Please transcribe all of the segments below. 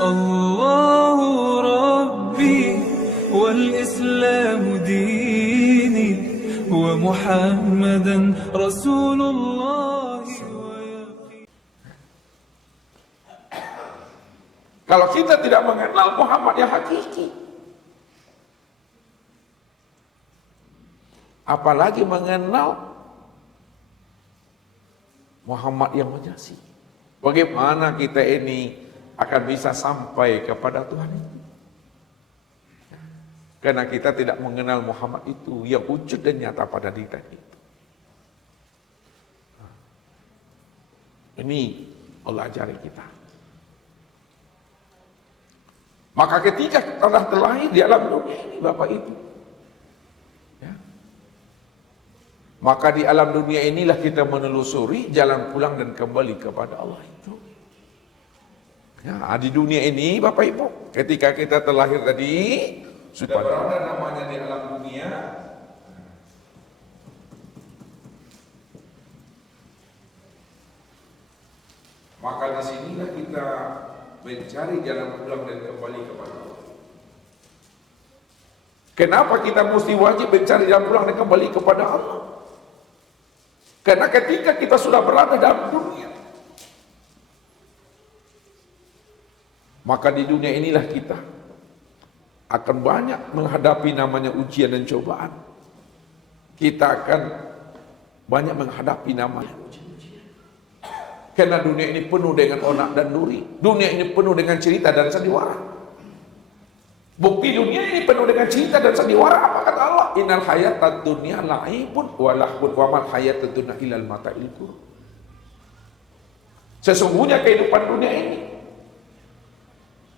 الله ربي والإسلام ديني ومحمدا رسول الله. Kalau kita tidak mengenal Muhammad yang hakiki, apalagi mengenal Muhammad yang majazi, bagaimana kita ini akan bisa sampai kepada Tuhan itu? Karena kita tidak mengenal Muhammad itu yang wujud dan nyata pada diri kita. Ini Allah ajari kita. Maka ketika kita terlahir di alam dunia ini, Bapak Ibu, ya, maka di alam dunia inilah kita menelusuri jalan pulang dan kembali kepada Allah itu. Ya, di dunia ini Bapak Ibu, ketika kita terlahir tadi, sudah berada namanya di alam dunia. Maka disinilah kita mencari jalan pulang dan kembali kepada Allah. Kenapa kita mesti wajib mencari jalan pulang dan kembali kepada Allah? Karena ketika kita sudah berada dalam dunia, maka di dunia inilah kita akan banyak menghadapi namanya ujian dan cobaan. Kita akan banyak menghadapi namanya ujian. Karena dunia ini penuh dengan onak dan duri. Dunia ini penuh dengan cerita dan sandiwara. Bukti dunia ini penuh dengan cerita dan sandiwara. Apa kata Allah? Innal hayatad dunya la'ibun wa lahwun wa mal hayatad dunya illal mata'il ghurur. Sesungguhnya kehidupan dunia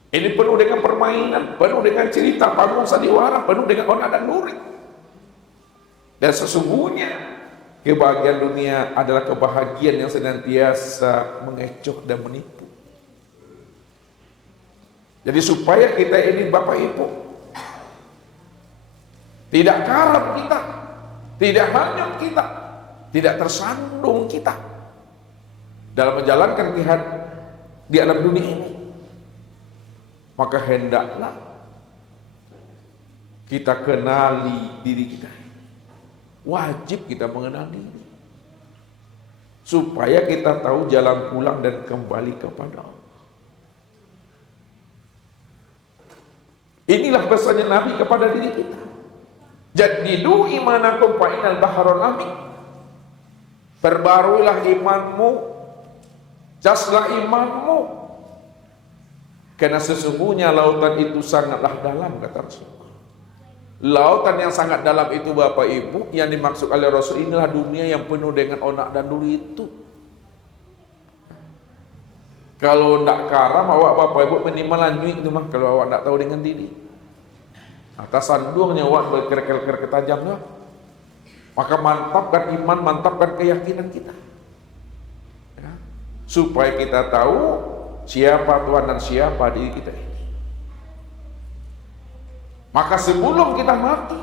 ini penuh dengan permainan, penuh dengan cerita, penuh sandiwara, penuh dengan onak dan duri. Dan sesungguhnya kebahagiaan dunia adalah kebahagiaan yang senantiasa mengecoh dan menipu. Jadi supaya kita ini Bapak Ibu tidak karam kita, tidak hanyut kita, tidak tersandung kita dalam menjalankan jihad di alam dunia ini, maka hendaklah kita kenali diri kita. Wajib kita mengenal diri supaya kita tahu jalan pulang dan kembali kepada Allah. Inilah pesannya Nabi kepada diri kita. Jadidu imanakum fa innal bahrul amin. Perbaruilah imanmu, jaslah imanmu, karena sesungguhnya lautan itu sangatlah dalam, kata Rasul. Lautan yang sangat dalam itu Bapak Ibu, yang dimaksud oleh Rasul, inilah dunia yang penuh dengan onak dan duri itu. Kalau tidak karam awak Bapak Ibu minimal lanjut itu mah, kalau awak tidak tahu dengan diri. Atas sandungnya awak berkerek-kerek tajam lah. Maka mantapkan iman, mantapkan keyakinan kita, ya, supaya kita tahu siapa Tuhan dan siapa diri kita ini. Maka sebelum kita mati,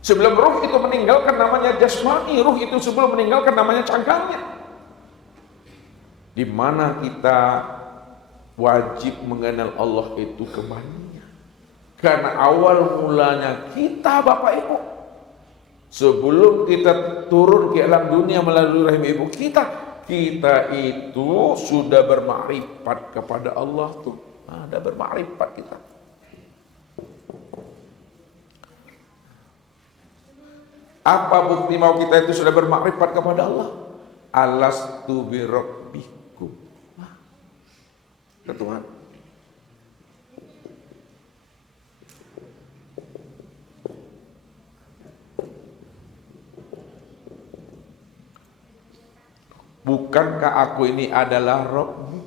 sebelum ruh itu meninggalkan namanya jasmani, ruh itu sebelum meninggalkan namanya cangkangnya, di mana kita wajib mengenal Allah itu kembalinya. Karena awal mulanya kita Bapak Ibu, sebelum kita turun ke alam dunia melalui rahim ibu kita itu sudah bermakrifat kepada Allah tuh. Ada bermakrifat kita. Apa bukti mau kita itu sudah bermakrifat kepada Allah? Alastu birabbikum. Tuhan. Bukankah aku ini adalah Rabbmu?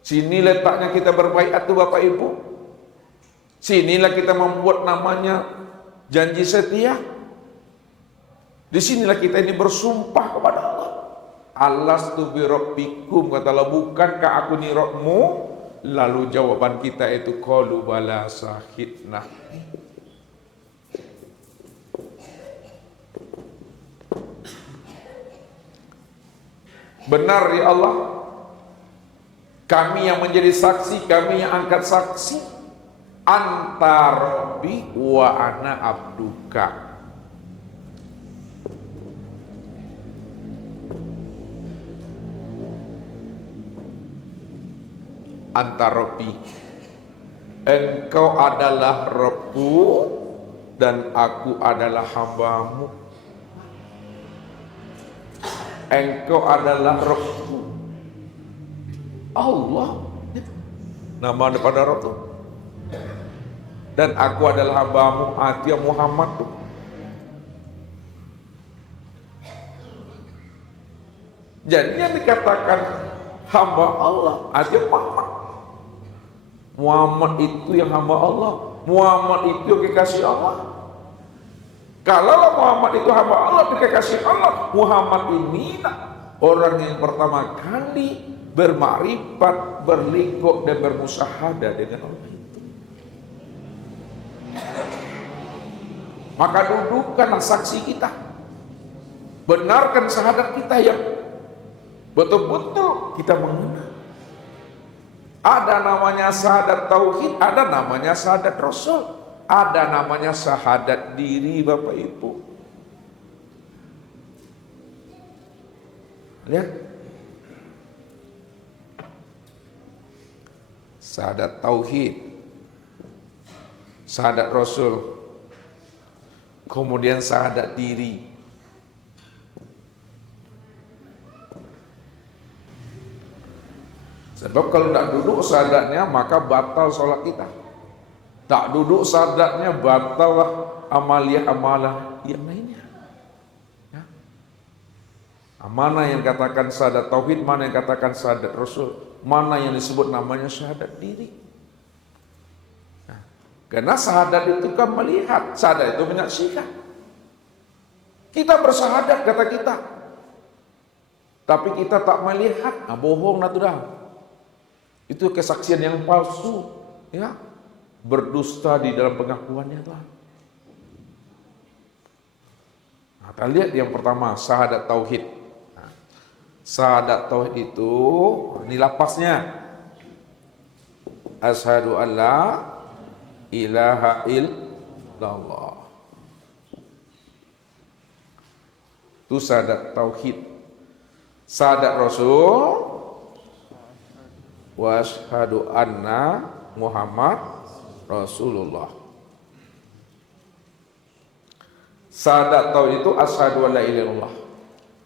Sini letaknya kita berbaiat tuh Bapak Ibu. Sinilah kita membuat namanya janji setia. Disinilah kita ini bersumpah kepada Allah. Alastu birabbikum, kata Allah, bukankah aku ni Rabbmu? Lalu jawaban kita itu qalu bala syahidna. Benar ya Allah, Kami yang menjadi saksi, kami yang angkat saksi. Anta Rabbi wa ana abduka. Anta Rabbi, engkau adalah Rabbku dan aku adalah hambamu. Engkau adalah Rabbku, Allah, nama daripada Rabb itu. Dan aku adalah hambamu, artinya Muhammad tuh. Jadi yang dikatakan hamba Allah, artinya Muhammad. Muhammad itu yang hamba Allah, Muhammad itu yang kekasih Allah. Kalau Muhammad itu hamba Allah, kekasih Allah, Muhammad ini orang yang pertama kali bermakrifat, berliku dan bermusyahadah dengan Allah itu. Maka dudukkanlah saksi kita, benarkan syahadat kita yang betul-betul kita mengenal. Ada namanya syahadat tauhid, ada namanya syahadat rasul, ada namanya syahadat diri Bapak Ibu. Lihat, syahadat tauhid, syahadat rasul, kemudian syahadat diri. Sebab kalau tidak duduk syahadatnya maka batal sholat kita. Tak duduk syahadatnya batallah amalia-amalan yang lainnya. Ya. Mana yang katakan syahadat tauhid, mana yang katakan syahadat rasul, mana yang disebut namanya syahadat diri. Ya. Karena syahadat itu kan melihat, syahadat itu menyaksikan. Kita bersyahadat kata kita, tapi kita tak melihat, bohong natural. Itu kesaksian yang palsu, ya, berdusta di dalam pengakuannya Tuhan. Nah, kita lihat yang pertama, syahadat tauhid. Nah, syahadat tauhid itu, ini lapasnya, asyhadu an la ilaha illallah. Itu syahadat tauhid. Syahadat rasul, wa asyhadu anna Muhammad Rasulullah. Syahadat tauhid itu asyhadu an la ilaha illallah.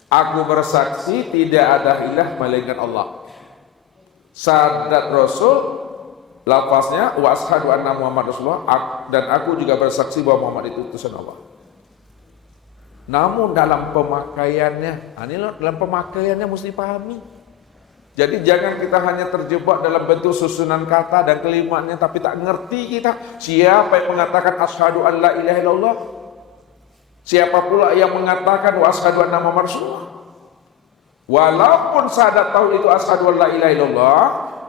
Aku bersaksi tidak ada ilah melainkan Allah. Syahadat Rasul, lafaznya wa asyhadu anna Muhammad Rasulullah, dan aku juga bersaksi bahwa Muhammad itu utusan Allah. Namun dalam pemakaiannya, dalam pemakaiannya mesti pahami. Jadi jangan kita hanya terjebak dalam bentuk susunan kata dan kalimatnya, tapi tak ngerti kita siapa yang mengatakan asyhadu an la ilaha illallah, siapa pula yang mengatakan wa asyhadu anna Muhammad Rasulullah. Walaupun syahadat tauhid itu asyhadu an la ilaha illallah,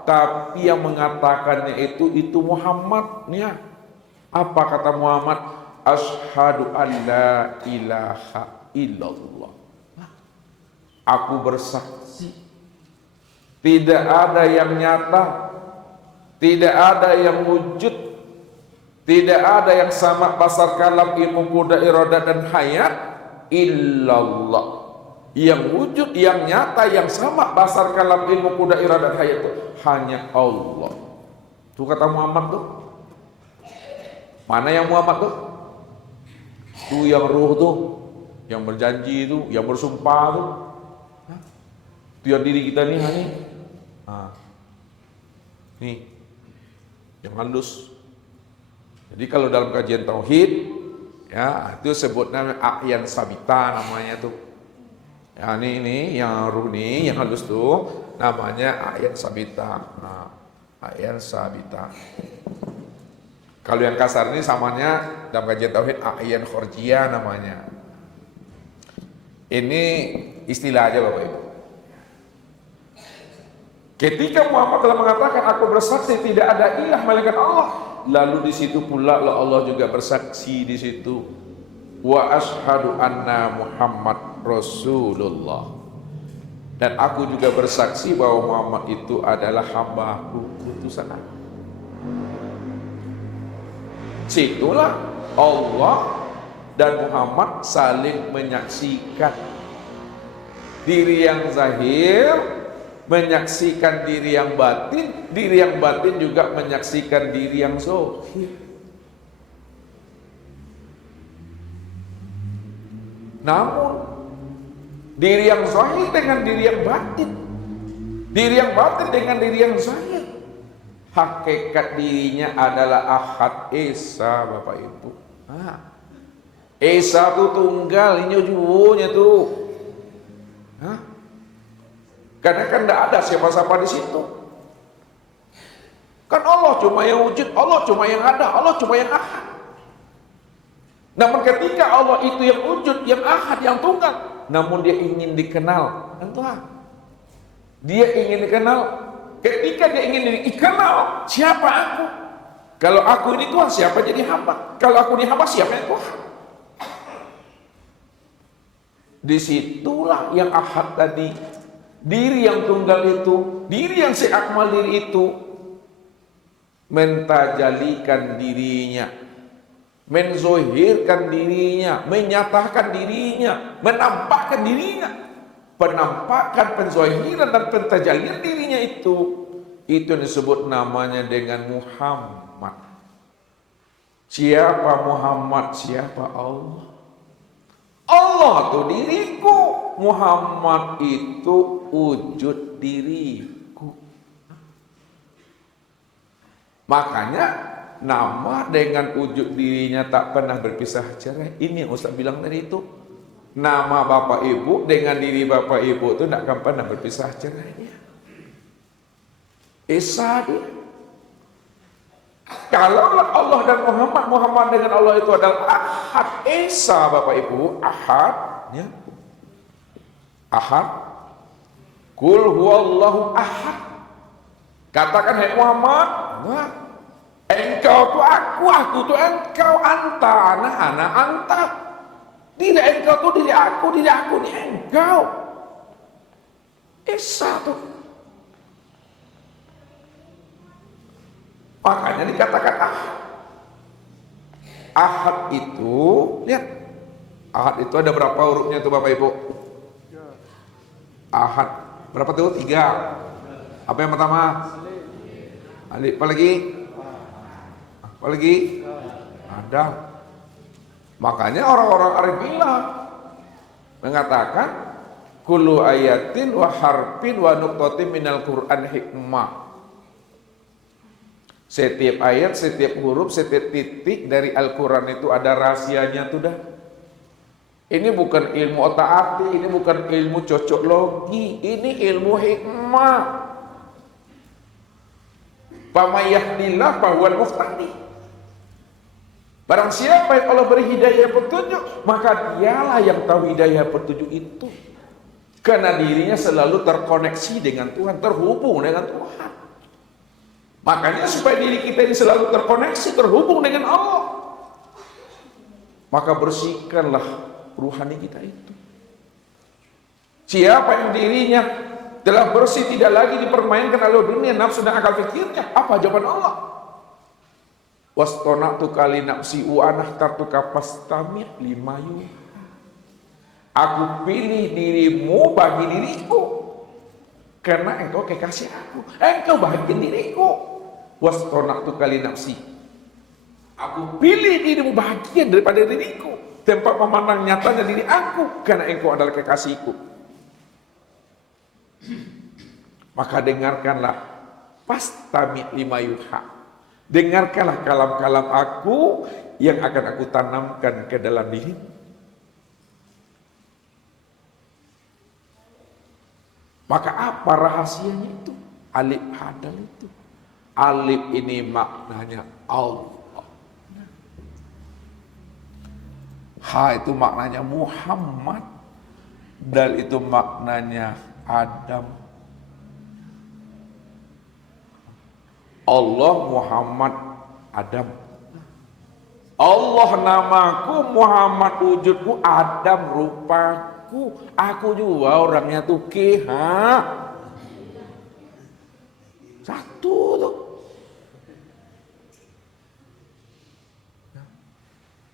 tapi yang mengatakannya itu Muhammadnya. Apa kata Muhammad? Asyhadu an la ilaha illallah. Aku bersaksi tidak ada yang nyata, tidak ada yang wujud, tidak ada yang sama basar kalam ilmu kuda iradat dan hayat illallah. Yang wujud, yang nyata, yang sama basar kalam ilmu kuda iradat hayat itu hanya Allah. Itu kata Muhammad tuh. Mana yang Muhammad tuh? Itu yang ruh tuh, yang berjanji itu, yang bersumpah tuh. Itu yang diri kita nih, nih, yang halus. Jadi kalau dalam kajian tauhid, ya itu sebutnya a'yan sabita namanya tuh. Ya ini yang ruh nih, yang halus tuh namanya a'yan sabita. Nah, a'yan sabita. Kalau yang kasar ini samanya dalam kajian tauhid a'yan khorjiyah namanya. Ini istilah aja Bapak Ibu. Ketika Muhammad telah mengatakan aku bersaksi tidak ada ilah melainkan Allah, lalu di situ pula Allah juga bersaksi di situ. Wa asyhadu anna Muhammad Rasulullah. Dan aku juga bersaksi bahwa Muhammad itu adalah hamba-Ku, utusan aku. Situlah Allah dan Muhammad saling menyaksikan. Diri yang zahir menyaksikan diri yang batin juga menyaksikan diri yang zahir. Namun diri yang zahir dengan diri yang batin, diri yang batin dengan diri yang zahir, hakikat dirinya adalah Ahad Esa, Bapak Ibu. Esa itu tunggal, ini juwonya tuh. Karena kan tidak ada siapa-siapa di situ. Kan Allah cuma yang wujud, Allah cuma yang ada, Allah cuma yang ahad. Namun ketika Allah itu yang wujud, yang ahad, yang tunggal, namun dia ingin dikenal, Tuhan. Dia ingin dikenal. Ketika dia ingin dikenal, siapa aku? Kalau aku ini Tuhan, siapa jadi hamba? Kalau aku ini hamba, siapa yang Tuhan? Disitulah yang ahad tadi, diri yang tunggal itu, diri yang seakmal diri itu mentajalikan dirinya, menzohirkan dirinya, menyatakan dirinya, menampakkan dirinya. Penampakan, penzohiran dan pentajalian dirinya itu yang disebut namanya dengan Muhammad. Siapa Muhammad? Siapa Allah? Allah itu diriku, Muhammad itu wujud diriku. Makanya nama dengan wujud dirinya tak pernah berpisah cerai. Ini yang Ustaz bilang tadi itu. Nama Bapak Ibu dengan diri Bapak Ibu itu tidak akan pernah berpisah cerai. Esa dia. Kalau Allah dan Muhammad dengan Allah itu adalah Ahad Esa, Bapak Ibu, Ahad, ya. Ahad. Kul huwallahu ahad. Katakan hai Muhammad, engkau tu aku tu engkau, anta, anak anta. Tidak engkau tu diri aku ni engkau. Esa tu. Makanya dikatakan ahad. Ahad itu, lihat. Ahad itu ada berapa hurufnya tuh Bapak Ibu? Ahad. Berapa tuh? 3. Apa yang pertama? Alif. Apa lagi? Apa lagi? Ada. Makanya orang-orang arif bilang mengatakan kullu ayatin wa harfin wa nuqtatin minal Qur'an hikmah. Setiap ayat, setiap huruf, setiap titik dari Al-Quran itu ada rahasianya tuh dah. Ini bukan ilmu otak-atik, ini bukan ilmu cocok logi, ini ilmu hikmah. Pamayahdillah bahwa muhtadi. Barang siapa yang Allah beri hidayah petunjuk, maka dialah yang tahu hidayah petunjuk itu. Karena dirinya selalu terkoneksi dengan Tuhan, terhubung dengan Tuhan. Makanya supaya diri kita ini selalu terkoneksi, terhubung dengan Allah, maka bersihkanlah ruhani kita itu. Siapa yang dirinya telah bersih, tidak lagi dipermainkan oleh dunia, nafsu dan akal fikirnya, apa jawaban Allah? Wastonatu kali nafsi wa anahtartuka fastami' lima yuha. Aku pilih dirimu bagi diriku, karena engkau kekasih aku, engkau bahagian diriku. Wastonatu kali nafsi, aku pilih dirimu bahagian daripada diriku, tempat memandang nyatanya diri aku, karena engkau adalah kekasihku. Maka dengarkanlah fastami' lima yuha. Dengarkanlah kalam-kalam aku yang akan aku tanamkan ke dalam diri. Maka apa rahasianya itu? Alif hadal itu. Alif ini maknanya Allah. Ha itu maknanya Muhammad. Dal itu maknanya Adam. Allah, Muhammad, Adam. Allah namaku, Muhammad wujudku, Adam rupaku. Aku juga orangnya tuh satu tuh.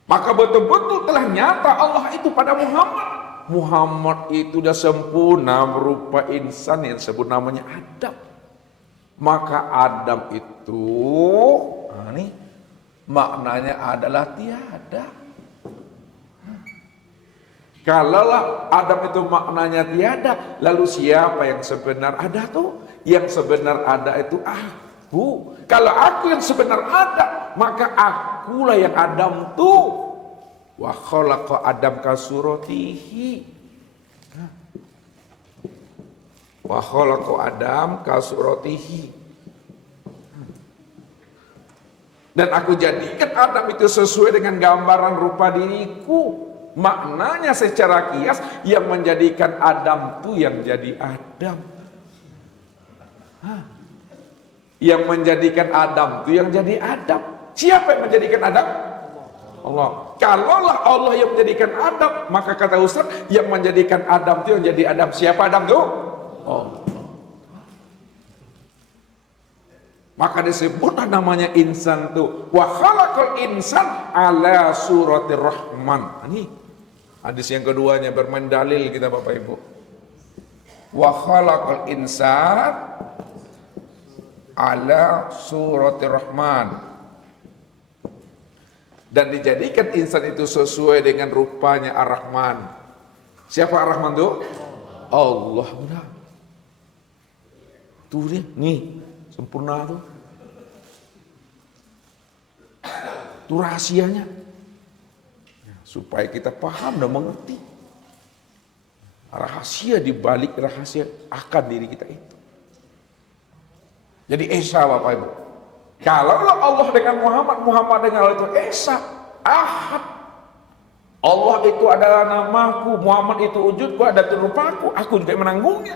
Maka betul-betul telah nyata Allah itu pada Muhammad. Muhammad itu sudah sempurna berupa insan yang disebut namanya Adam. Maka Adam itu, ini maknanya adalah tiada. Kalaulah Adam itu maknanya tiada, lalu siapa yang sebenar ada tuh? Yang sebenar ada itu aku. Kalau aku yang sebenar ada, maka akulah yang Adam tuh. Wa khalaqa Adam ka suratihi. Wa khalaqa Adam ka suratihi. Dan aku jadikan Adam itu sesuai dengan gambaran rupa diriku. Maknanya secara kias yang menjadikan Adam itu yang jadi Adam. Yang menjadikan Adam itu yang jadi Adam. Siapa yang menjadikan Adam? Allah. Kalaulah Allah yang menjadikan Adam, maka kata Ustaz, yang menjadikan Adam itu yang jadi Adam. Siapa Adam itu? Allah. Maka disebutlah namanya insan itu. Wa khalaqal insan ala suratir rahman. Ini hadis yang keduanya bermain dalil kita Bapak Ibu. Wa khalaqal insan ala suratir rahman. Dan dijadikan insan itu sesuai dengan rupanya Ar-Rahman. Siapa Ar-Rahman itu? Allah. Benar. Tuh dia, nih sempurna tuh. Itu rahasianya. Supaya kita paham dan mengerti. Rahasia di balik rahasia akan diri kita itu. Jadi Esa Bapak Ibu. Kalau Allah dengan Muhammad, Muhammad dengan Allah itu Esa, Ahad. Allah itu adalah namaku, Muhammad itu wujudku, ada rupaku, aku juga menanggungnya.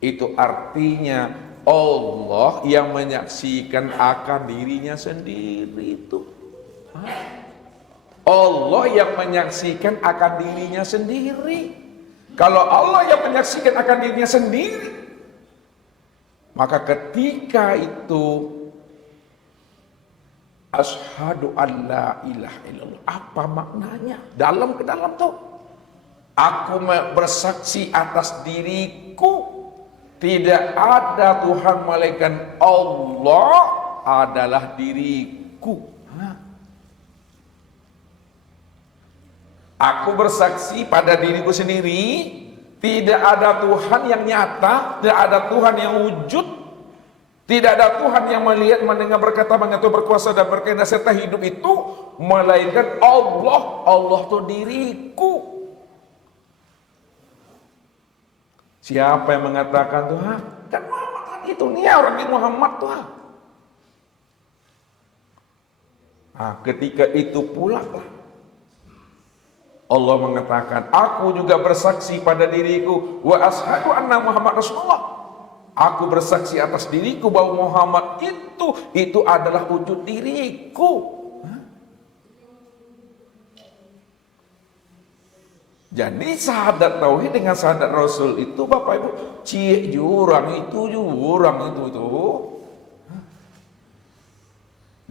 Itu artinya Allah yang menyaksikan akan dirinya sendiri itu. Allah yang menyaksikan akan dirinya sendiri. Kalau Allah yang menyaksikan akan dirinya sendiri, maka ketika itu asyhadu an la ilaha illallah. Apa maknanya? Dalam ke dalam tuh. Aku bersaksi atas diriku tidak ada Tuhan melainkan Allah adalah diriku. Aku bersaksi pada diriku sendiri tidak ada Tuhan yang nyata, tidak ada Tuhan yang wujud. Tidak ada Tuhan yang melihat, mendengar, berkata, mengatur, berkuasa dan berkehendak serta hidup itu melainkan Allah. Allah itu diriku. Siapa yang mengatakan Tuhan? Kan Muhammad kan itu nih orang yang Muhammad Tuhan. Nah, ketika itu pula Allah mengatakan, aku juga bersaksi pada diriku wa asyhadu anna Muhammad Rasulullah. Aku bersaksi atas diriku bahwa Muhammad itu adalah wujud diriku. Jadi syahadat tauhid dengan syahadat Rasul itu Bapak Ibu, cie jurang itu jurang itu tuh.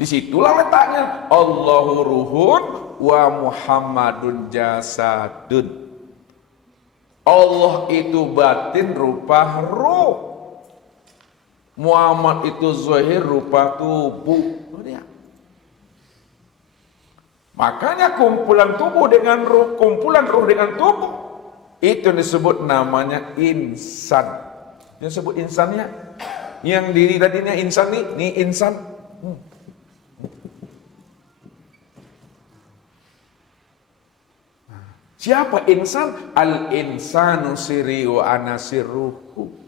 Disitulah letaknya Allahu ruhun wa Muhammadun jasadun. Allah itu batin rupa ruh. Muhammad itu zahir rupa tubuh. Makanya kumpulan tubuh dengan ruh, kumpulan ruh dengan tubuh itu disebut namanya insan. Yang disebut insannya, yang diri tadinya insan nih insan. Siapa insan? Al insanu siri wa ana sirruhu.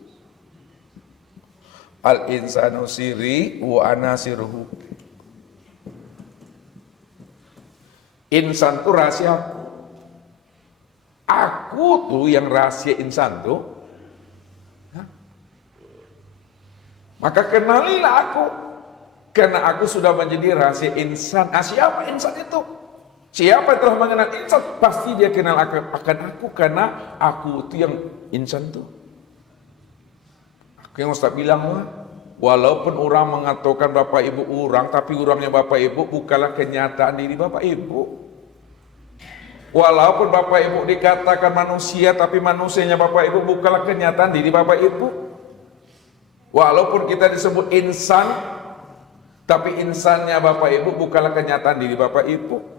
Al insanu siri wa ana sirruhu. Insan itu rahasia aku. Aku tuh yang rahasia insan tuh. Maka kenalilah aku. Karena aku sudah menjadi rahasia insan. Siapa insan itu? Siapa yang telah mengenal insan, pasti dia kenal akan aku, karena aku itu yang insan tuh. Aku yang Ustaz bilang, walaupun orang mengatakan Bapak Ibu orang, tapi orangnya Bapak Ibu bukanlah kenyataan diri Bapak Ibu. Walaupun Bapak Ibu dikatakan manusia, tapi manusianya Bapak Ibu bukanlah kenyataan diri Bapak Ibu. Walaupun kita disebut insan, tapi insannya Bapak Ibu bukanlah kenyataan diri Bapak Ibu.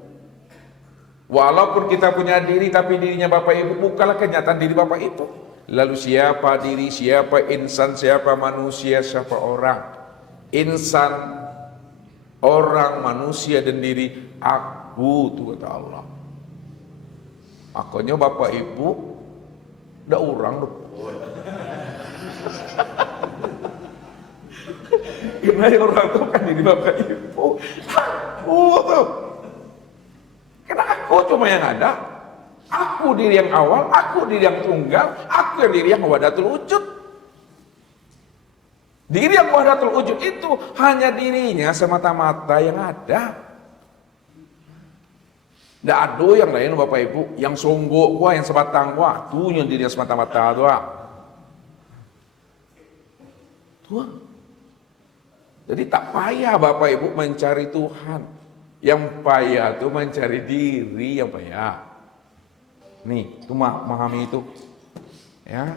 Walaupun kita punya diri, tapi dirinya Bapak Ibu bukanlah kenyataan diri Bapak Ibu. Lalu siapa diri, siapa insan, siapa manusia, siapa orang? Insan, orang, manusia dan diri, aku tuh kata Allah. Makanya Bapak Ibu udah orang loh. Gimana orang tuh kan diri Bapak Ibu? Aku tuh. Karena aku cuma yang ada. Aku diri yang awal, aku diri yang tunggal, aku yang diri yang wahdatul wujud. Diri yang wahdatul wujud itu hanya dirinya semata-mata yang ada. Tidak ada yang lain Bapak Ibu, yang songgok gua, yang sebatang gua, tuh yang diri yang semata-mata tuh. Tuh. Jadi tak payah Bapak Ibu mencari Tuhan. Yang payah itu mencari diri yang payah. Nih, itu memahami itu. Ya.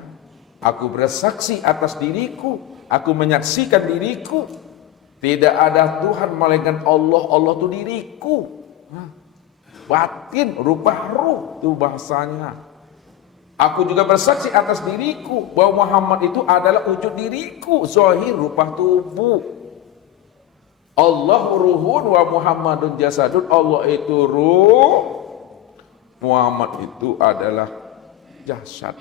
Aku bersaksi atas diriku, aku menyaksikan diriku. Tidak ada Tuhan melainkan Allah, Allah itu diriku. Batin, rupa ruh itu bahasanya. Aku juga bersaksi atas diriku bahwa Muhammad itu adalah wujud diriku, zahir rupa tubuh. Allah ruhun wa Muhammadun jasadun. Allah itu ruh, Muhammad itu adalah jasad.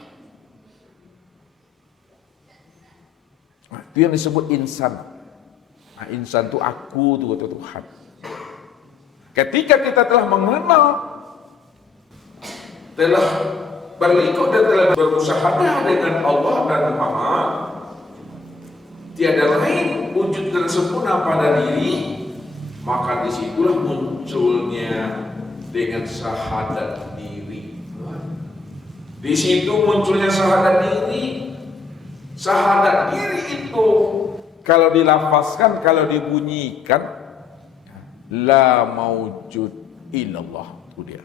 Nah, itu yang disebut insan. Nah, insan itu aku, itu kata Tuhan. Ketika kita telah mengenal, telah berikut dan telah bermusyahadah dengan Allah dan Muhammad, tiada lain wujud dan sempurna pada diri, maka disitulah munculnya dengan syahadat diri. Di situ munculnya syahadat diri. Syahadat diri itu kalau dilafazkan, kalau dibunyikan, la maujud illallah, itu dia.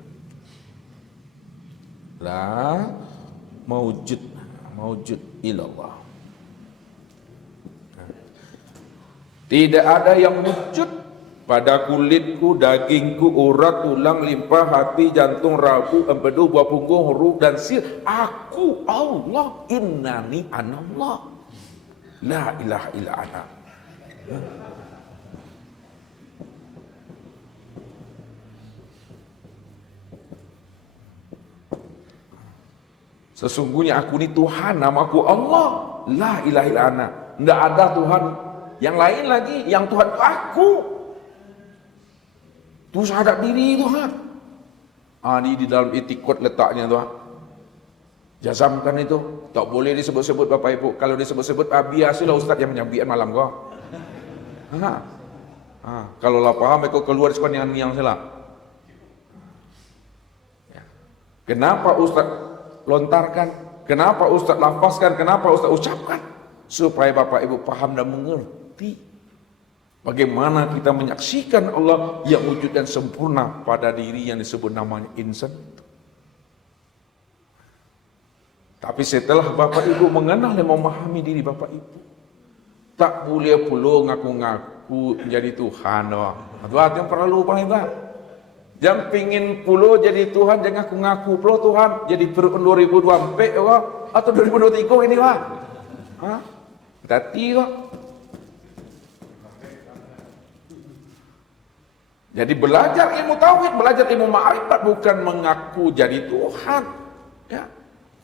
La maujud illallah. Tidak ada yang wujud pada kulitku, dagingku, urat, tulang, limpa, hati, jantung, ragu, empedu, buah punggung, huruf dan sir. Aku Allah, innani anallah, la ilaha illa ana. Sesungguhnya aku ini Tuhan, namaku Allah, la ilaha illa ana. Tidak ada Tuhan yang lain lagi, yang Tuhan itu aku. Itu syahadat diri itu ha. Ini di dalam itikad letaknya tuh. Jazamkan itu. Tak boleh disebut-sebut Bapak Ibu. Kalau disebut-sebut biasalah Ustaz yang menyambian malam kau. Kalau lah paham kau keluar sekolah yang salah. Kenapa Ustaz lontarkan? Kenapa Ustaz lafazkan? Kenapa Ustaz ucapkan? Supaya Bapak Ibu paham dan mengerti bagaimana kita menyaksikan Allah yang wujud dan sempurna pada diri yang disebut namanya insan. Tapi setelah Bapak Ibu mengenal dan memahami diri Bapak Ibu, tak boleh pula ngaku-ngaku menjadi Tuhan. Itu yang perlu lupa itu. Jangan pingin pula jadi Tuhan, jangan ngaku-ngaku pula Tuhan. Jadi 2024 atau 2023 ini wah. Tati kok. Jadi belajar ilmu tauhid, belajar ilmu ma'rifat bukan mengaku jadi Tuhan. Ya.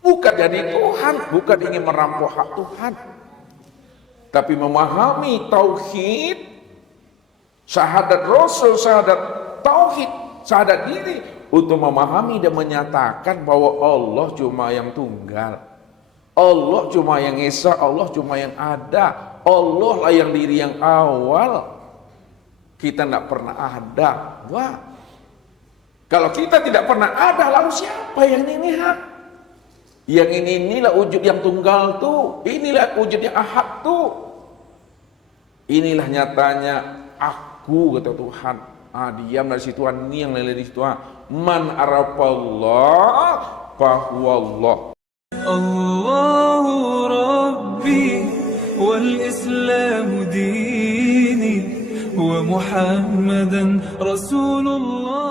Bukan jadi Tuhan, bukan ingin merampok hak Tuhan. Tapi memahami tauhid, syahadat Rasul, syahadat tauhid, syahadat diri untuk memahami dan menyatakan bahwa Allah cuma yang tunggal. Allah cuma yang esa, Allah cuma yang ada. Allah lah yang diri yang awal. Kita tidak pernah ada. Wah. Kalau kita tidak pernah ada, lalu siapa yang ini hak? Yang inilah wujud yang tunggal tuh, inilah wujud yang ahad tuh. Inilah nyatanya aku, kata Tuhan. Diam dari situ, ini yang lele di situ. Man arafallah fahuwallah. Allahu Rabbi wal Islamu dini wa Muhammadan Rasulullah.